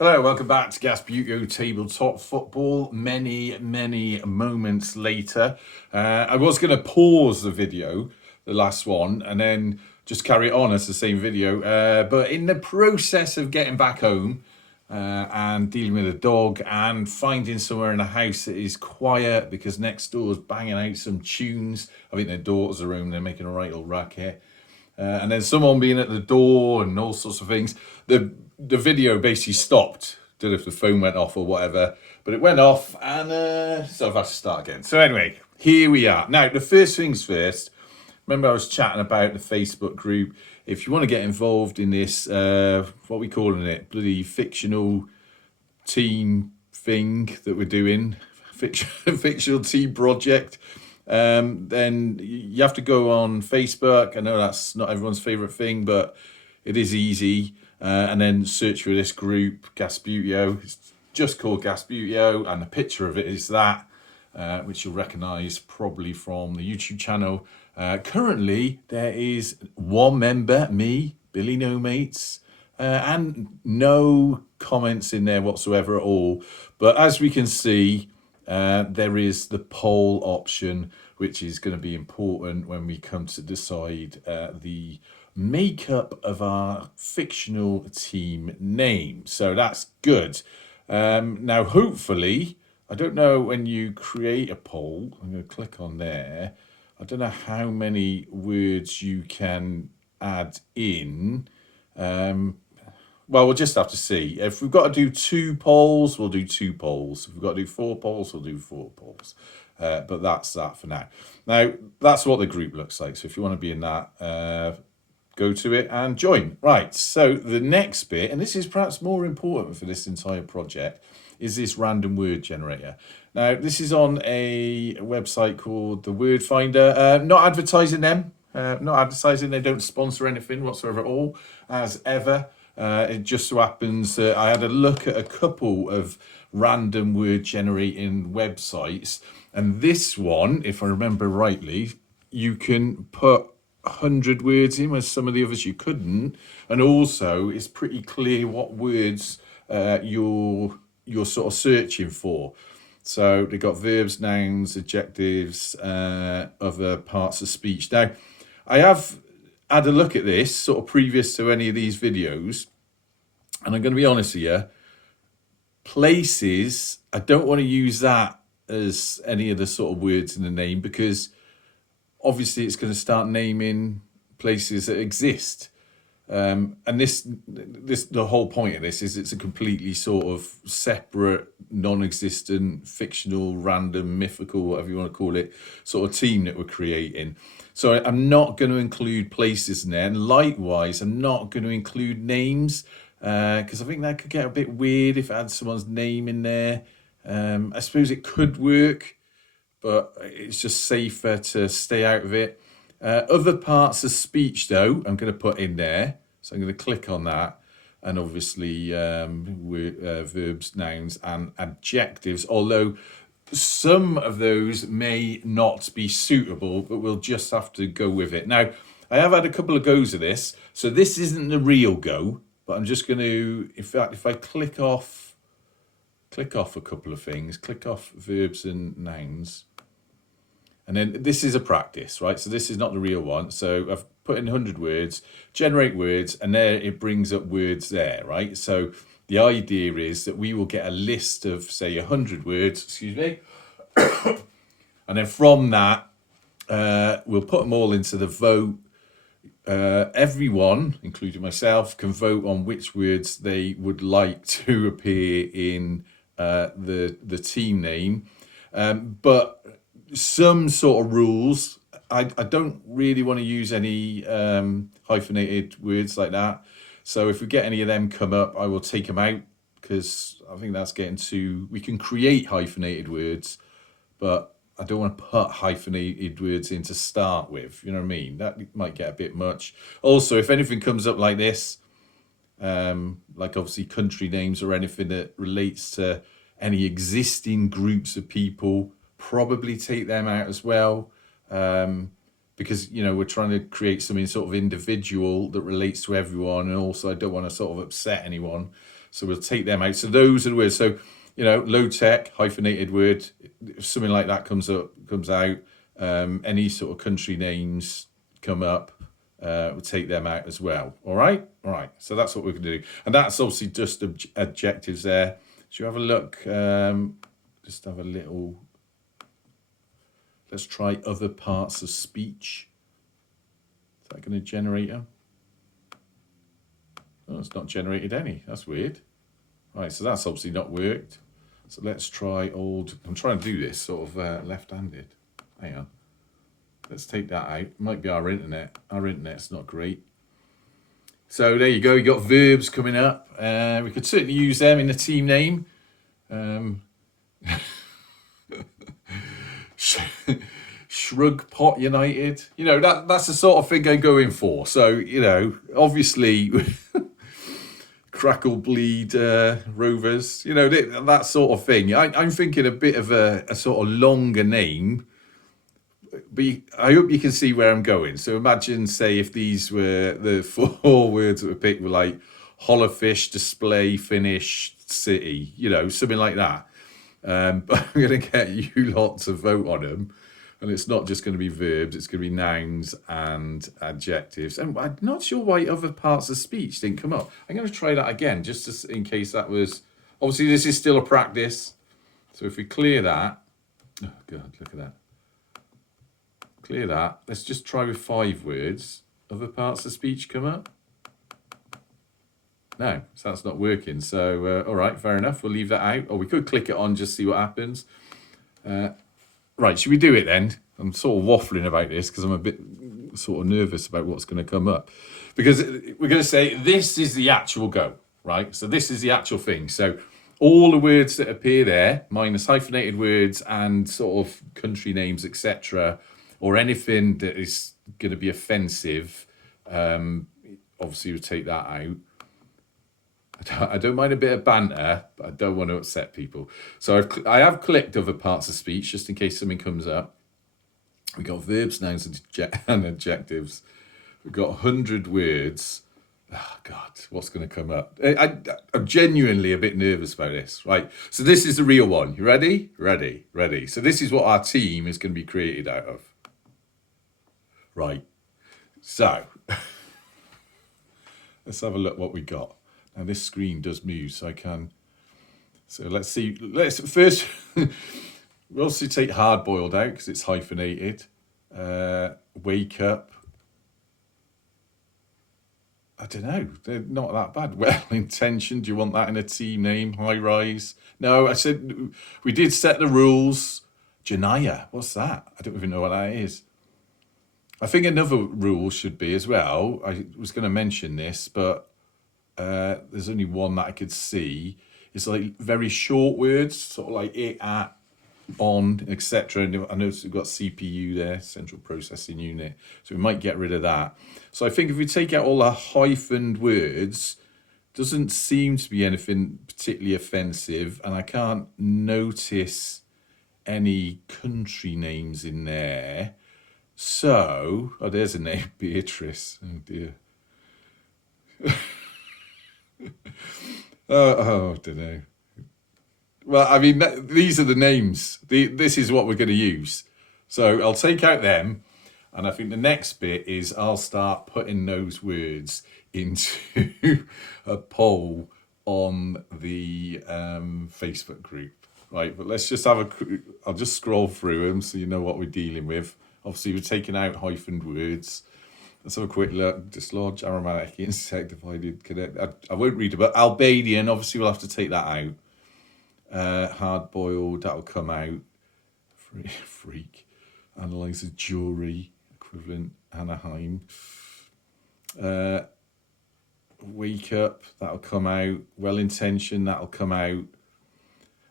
Hello, welcome back to Gasbbuteo Tabletop Football. Many moments later. I was going to pause the video, the last one, and then just carry it on as the same video. But in the process of getting back home and dealing with a dog and finding somewhere in the house that is quiet because next door is banging out some tunes. I think their daughters are home, they're making a right old racket. And then someone being at the door and all sorts of things. The video basically stopped. Don't know if the phone went off or whatever, but it went off, and so I've had to start again. So anyway, here we are. Now, the first things first. Remember I was chatting about the Facebook group. If you want to get involved in this, what are we calling it? Bloody fictional team thing that we're doing, fictional team project. Then you have to go on Facebook. I know that's not everyone's favorite thing, but it is easy. And then search for this group, Gasbbuteo. It's just called Gasbbuteo, and the picture of it is that, which you'll recognise probably from the YouTube channel. Currently, there is one member, me, Billy No Mates, and no comments in there whatsoever at all. But as we can see, there is the poll option, which is going to be important when we come to decide the makeup of our fictional team name. So that's good. Now, hopefully, I don't know when you create a poll, I'm going to click on there. I don't know how many words you can add in. Well, we'll just have to see. If we've got to do 2 polls, we'll do 2 polls. If we've got to do 4 polls, we'll do 4 polls. But that's that for now. Now, that's what the group looks like. So if you want to be in that, go to it and join. Right, so the next bit, and this is perhaps more important for this entire project, is this random word generator. Now, this is on a website called the Word Finder. Not advertising them. Not advertising. They don't sponsor anything whatsoever at all, as ever. It just so happens that I had a look at a couple of random word generating websites, and this one, if I remember rightly, you can put 100 words in, where some of the others you couldn't, and also it's pretty clear what words you're sort of searching for. So they've got verbs, nouns, adjectives, other parts of speech. Now, I have had a look at this sort of previous to any of these videos, and I'm going to be honest with you, places, I don't want to use that as any of the sort of words in the name, because obviously it's going to start naming places that exist. And the whole point of this is it's a completely sort of separate, non-existent, fictional, random, mythical, whatever you want to call it, sort of team that we're creating. So I'm not going to include places in there. And likewise, I'm not going to include names, because I think that could get a bit weird if it had someone's name in there. I suppose it could work, but it's just safer to stay out of it. Other parts of speech, though, I'm going to put in there. So I'm going to click on that. And obviously, verbs, nouns, and adjectives, although some of those may not be suitable, but we'll just have to go with it. Now, I have had a couple of goes of this. So this isn't the real go, but I'm just going to, in fact, if I click off a couple of things, click off verbs and nouns. And then this is a practice, right? So this is not the real one. So I've put in 100 words, generate words, and there it brings up words there, right? So the idea is that we will get a list of, say, 100 words, excuse me. And then from that, we'll put them all into the vote. Everyone, including myself, can vote on which words they would like to appear in the team name. But some sort of rules. I don't really want to use any hyphenated words like that. So if we get any of them come up, I will take them out, because I think that's getting too... We can create hyphenated words, but I don't want to put hyphenated words in to start with. You know what I mean? That might get a bit much. Also, if anything comes up like this, like obviously country names or anything that relates to any existing groups of people, probably take them out as well, because, you know, we're trying to create something sort of individual that relates to everyone, and also I don't want to sort of upset anyone. So we'll take them out. So those are the words. So, low tech, hyphenated word, if something like that comes out, any sort of country names come up, we'll take them out as well. All right. So that's what we're going to do. And that's obviously just adjectives there. Should you have a look? Just have a little, let's try other parts of speech. Is that going to generate them? Oh, it's not generated any. That's weird. Right, so that's obviously not worked. So let's try I'm trying to do this sort of left-handed. Hang on. Let's take that out. Might be our internet. Our internet's not great. So there you go. You got verbs coming up. We could certainly use them in the team name. Shrug Pot United. That's the sort of thing I'm going for. So, obviously Crackle Bleed Rovers, that sort of thing. I'm thinking a bit of a sort of longer name, but I hope you can see where I'm going. So imagine, say, if these were the 4 words that were picked were like Hollerfish, Display, Finish, City, something like that. But I'm going to get you lot to vote on them. And it's not just going to be verbs, it's going to be nouns and adjectives. And I'm not sure why other parts of speech didn't come up. I'm going to try that again, just in case that was... Obviously, this is still a practice. So if we clear that... Oh, God, look at that. Clear that. Let's just try with 5 words. Other parts of speech come up. No, so that's not working. So, all right, fair enough. We'll leave that out. Or we could click it on, just see what happens. Right, should we do it then? I'm sort of waffling about this because I'm a bit sort of nervous about what's going to come up. Because we're going to say this is the actual go, right? So this is the actual thing. So all the words that appear there, minus hyphenated words and sort of country names, etc., or anything that is going to be offensive, obviously we'll take that out. I don't mind a bit of banter, but I don't want to upset people. So I have clicked other parts of speech just in case something comes up. We've got verbs, nouns, and adjectives. We've got 100 words. Oh, God, what's going to come up? I'm genuinely a bit nervous about this. Right, so this is the real one. You ready? Ready. So this is what our team is going to be created out of. Right, so let's have a look what we got. Now this screen does move, so I can. So let's see. Let's first. We'll also take hard boiled out because it's hyphenated. Wake up. I don't know. They're not that bad. Well intentioned. Do you want that in a team name? High rise. No, I said we did set the rules. Janaya. What's that? I don't even know what that is. I think another rule should be as well. I was going to mention this, but. There's only one that I could see. It's like very short words, sort of like it, at, on, etc. And I noticed we've got CPU there, central processing unit. So we might get rid of that. So I think if we take out all the hyphened words, doesn't seem to be anything particularly offensive. And I can't notice any country names in there. So, there's a name, Beatrice. Oh dear. I don't know. Well, I mean, these are the names. This is what we're going to use. So I'll take out them. And I think the next bit is I'll start putting those words into a poll on the Facebook group. Right, but let's just have I'll just scroll through them so you know what we're dealing with. Obviously, we're taking out hyphened words. Let's have a quick look. Dislodge, aromatic, insect, divided, connect. I won't read it, but Albanian, obviously we'll have to take that out. Hard boiled, that'll come out. Freak. Analyzer, jury, equivalent, Anaheim. Wake up, that'll come out. Well intentioned, that'll come out.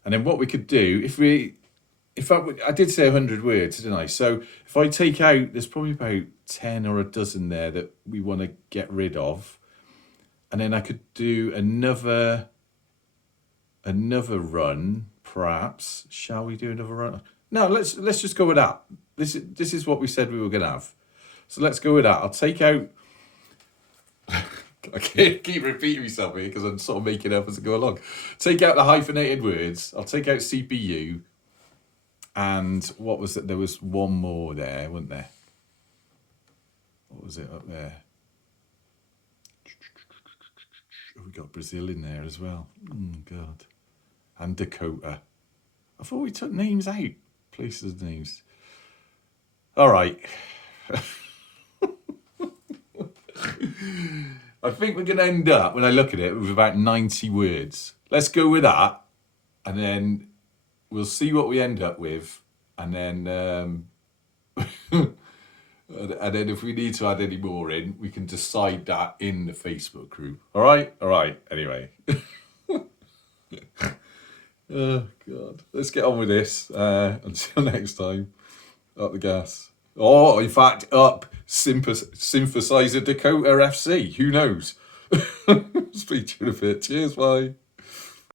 And then what we could do, I did say 100 words, didn't I? So if I take out, there's probably about 10 or a dozen there that we want to get rid of. And then I could do another run, perhaps. Shall we do another run? No, let's just go with that. This is what we said we were going to have. So let's go with that. I'll take out... I can't keep repeating myself here because I'm sort of making it up as I go along. Take out the hyphenated words. I'll take out CPU. And what was it? There was one more there, wasn't there? What was it up there? Oh, we got Brazil in there as well. Oh, God. And Dakota. I thought we took names out. Places' names. All right. I think we're going to end up, when I look at it, with about 90 words. Let's go with that. And then we'll see what we end up with. And then and then if we need to add any more in, we can decide that in the Facebook group. All right? All right. Anyway. Oh, God. Let's get on with this. Until next time. Up the gas. Or, in fact, up Synthesizer Dakota FC. Who knows? Speak to you in a bit. Cheers, bye.